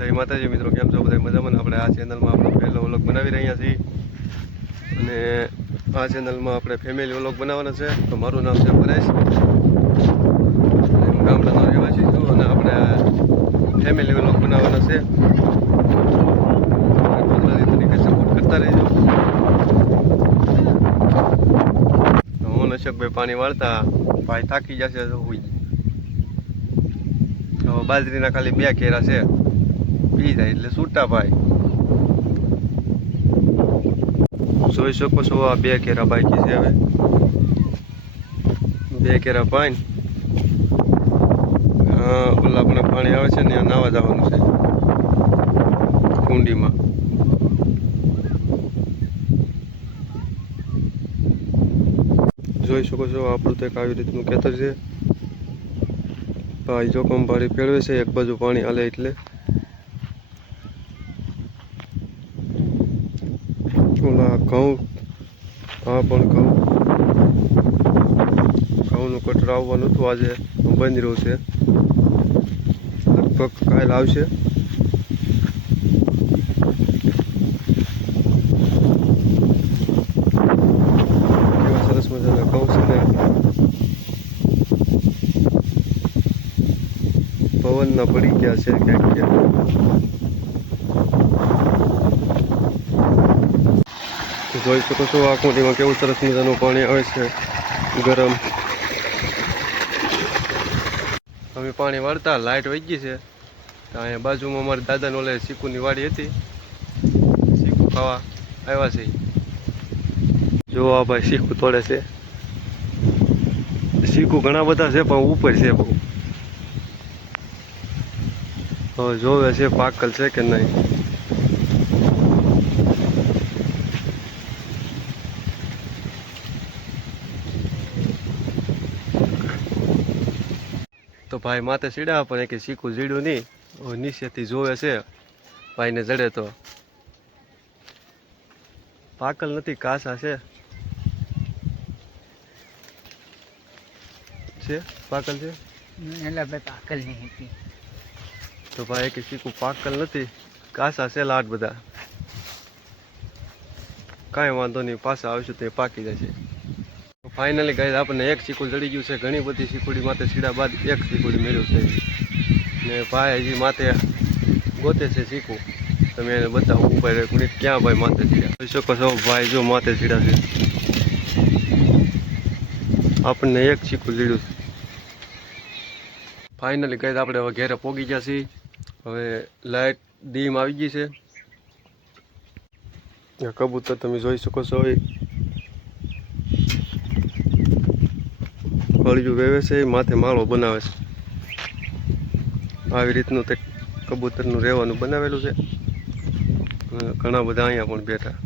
જય માતાજી મિત્રો, કેમ છો બધા મજામાં? આપણે આ ચેનલમાં આપણો પહેલો વ્લોગ બનાવી રહ્યા છીએ અને આ ચેનલમાં આપણે ફેમિલી વ્લોગ બનાવવાનો છે. તો મારું નામ છે પરેશ, હું ગામડાનો રહેવાસી છું અને આપણે ફેમિલી વ્લોગ બનાવવાનો છે. ગુજરાતી તરીકે સપોર્ટ કરતા રહેજો. હું નશકભાઈ પાણી વાળતા ભાઈ થાકી જશે તો હોઈ બાજરીના ખાલી 2 કેરા છે, પી જાય એટલે છૂટા ભાઈ. જોઈ શકો છો આ 2 કેરા બાકી છે. હવે 2 કેરા પાણી ઓલા આપણે પાણી આવે છે ને નાવા જવાનું છે કુંડીમાં. જોઈ શકો છો આપણું તો એક આવી રીતનું ખેતર છે. ભાઈ જોખમ ભારી ફેરવે છે, એક બાજુ પાણી હાલે એટલે. ઓલા ઘઉં, હા પણ ઘઉંનું કટર આવવાનું હતું, આજે બંધ રહ્યું છે, લગભગ કાલે આવશે. કેવા સરસ મજાના ઘઉં છે ને, પવનના પડી ગયા છે ક્યાંક ક્યાંક. જોઈ શકો છો આ કુંડીમાં કેવું સરસ મજાનું પાણી આવે છે, ગરમ. અમે પાણી વાળતા લાઇટ વહી ગઈ છે. અહીંયા બાજુમાં અમારા દાદાને ઓલે ચીકુની વાડી હતી, ચીકુ ખાવા આવ્યા છે. જો આ ભાઈ ચીકુ તોડે છે. ચીકુ ઘણા બધા છે પણ ઉપર છે બહુ. હવે જોવે છે પાકલ છે કે નહીં. તો ભાઈ માથે સીડા પણ એક ચીકુ જીડ્યું નહીં, નીચેથી જોવે છે ભાઈને જડે તો. પાકલ નથી, કાસા છે. પાકલ છે એટલે ભાઈ પાકલ નહીં હતી. તો ભાઈ એક ચીકુ પાકલ નથી, કાસા છે લાટ બધા. કાંઈ વાંધો નહીં, પાછા આવશું તો એ પાકી જશે. ફાઇનલી ગાઈસ આપણને એક ચીકુ જડી ગયું છે. ઘણી બધી ચીકુડી માથે સીડા બાદ એક ચીકુડી મેળ્યું છે ને ભાઈ હજી માથે ગોતે છે ચીકુ. તમે એને બતાવો ઉપર ક્યાં ભાઈ માથે સીડા જોઈ શકો છો. ભાઈ જો માથે સીડા છે, આપણને એક ચીકુ જડ્યું છે. ફાઇનલી ગાઈસ આપણે હવે ઘેરે પોગી ગયા છીએ. હવે લાઇટ ડીમ આવી ગઈ છે. કબૂતર તમે જોઈ શકો છો, ફળિયું વેવે છે, માથે માળો બનાવે છે. આવી રીતનું તે કબૂતરનું રહેવાનું બનાવેલું છે. ઘણા બધા અહીંયા પણ બેઠા.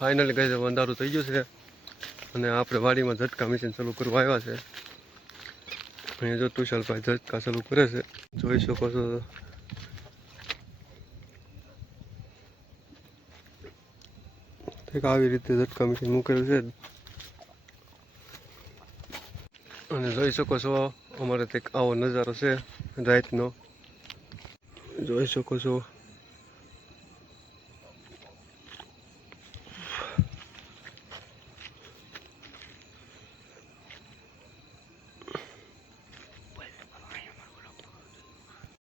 ફાઇનલી ગઈ અંધારું થઈ ગયું છે અને આપણે વાડીમાં ઝટકા મશીન ચાલુ કરવા આવ્યા છે. અહીંયા જો તુષારભાઈ ઝટકા ચાલુ કરે છે, જોઈ શકો છો. કંઈક આવી રીતે ઝટકા મશીન મૂકેલું છે અને જોઈ શકો છો અમારે કંઈક આવો નજારો છે રાતનો જોઈ શકો છો.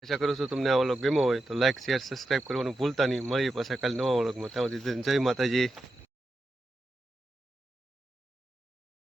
આશા કરું છું તમને આ વ્લોગ ગમ્યો હોય તો લાઈક શેર સબસ્ક્રાઈબ કરવાનું ભૂલતા નહીં. મળીએ પાછા કાલે નવા વ્લોગમાં. ત્યાં સુધી જય માતાજી.